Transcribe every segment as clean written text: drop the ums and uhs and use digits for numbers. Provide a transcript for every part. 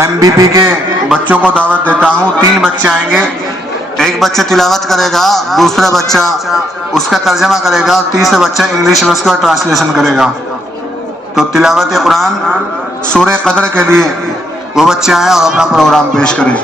MBP के बच्चों को दावत देता हूँ। 3 बच्चे आएंगे, एक बच्चा तिलावत करेगा, दूसरा बच्चा उसका तर्जमा करेगा और तीसरा बच्चा इंग्लिश में उसका ट्रांसलेशन करेगा। तो तिलावत कुरान सूरह कदर के लिए वो बच्चे आए और अपना प्रोग्राम पेश करें।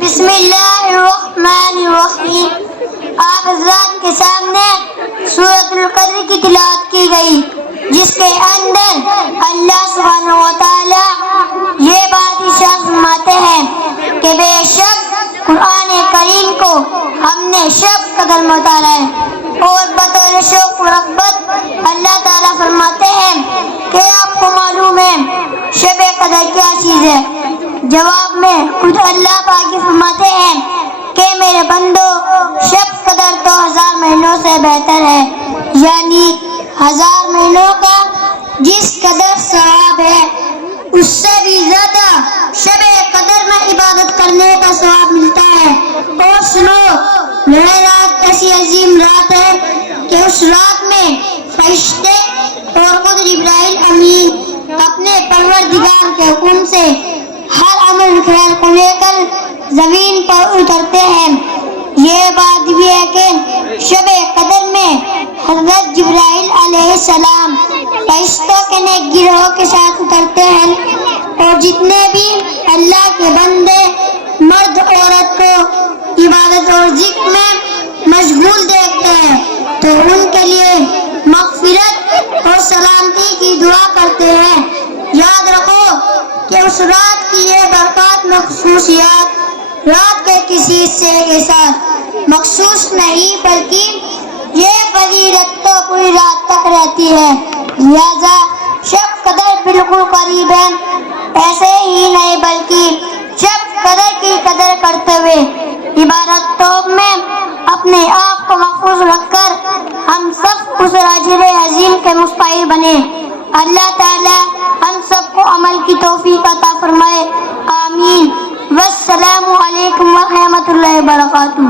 बिस्मिल्लाहिर्रहमानिर्रहीम। आप हज़रात के सामने सूरतुल कद्र की तिलावत की गई, जिसके अंदर अल्लाह सुब्हानहू व तआला ये बात इरशाद फरमाते हैं कि बेशक कुरान करीम को हमने शब कदर में उतारा है। और बतौर शौक़ व रग़बत अल्लाह ताला फरमाते हैं कि आपको मालूम है शब कदर क्या चीज़ है? जवाब में खुद अल्लाह पाक फरमाते हैं कि मेरे बंदो, शब कदर तो 1000 महीनों से बेहतर है, यानी 1000 महीनों का जिस कदर सवाब है उससे भी ज्यादा शब कदर में इबादत करने का सवाब मिलता है। और सुनो, वह रात ऐसी अजीम रात है कि उस रात में फरिश्ते और खुद जिब्राइल अमीन अपने परवरदिगार के हुक्म से हर अमल खैर को लेकर जमीन पर उतरते हैं। ये बात भी है कि शब कदर में हज़रत जिब्राइल अलैहिस्सलाम फरिश्तों के नेक गिरोह के साथ उतरते हैं और जितने भी अल्लाह के बंदे मर्द औरत को इबादत और जिक्र में मशगूल देखते हैं तो उनके लिए मग़फ़िरत और सलामती की दुआ करते हैं। याद रखो कि उस रात की ये बरकत में ख़ुसूसियत रात के किसी हिस्से के साथ मखसूस नहीं, बल्कि ये फजीलत तो पूरी रात तक रहती है। लिहाजा शब कदर बिल्कुल करीब है, ऐसे ही नहीं बल्कि शब कदर की कदर करते हुए इबादतों में अपने आप को महफूज रखकर हम सब उस अजर अजीम के मुस्तहिक़ बने। अल्लाह ताला हम सबको अमल की तौफीक अता फरमाए। आमीन। वस्सलामु अलैकुम व रहमतुल्लाहि व बरकातुहू।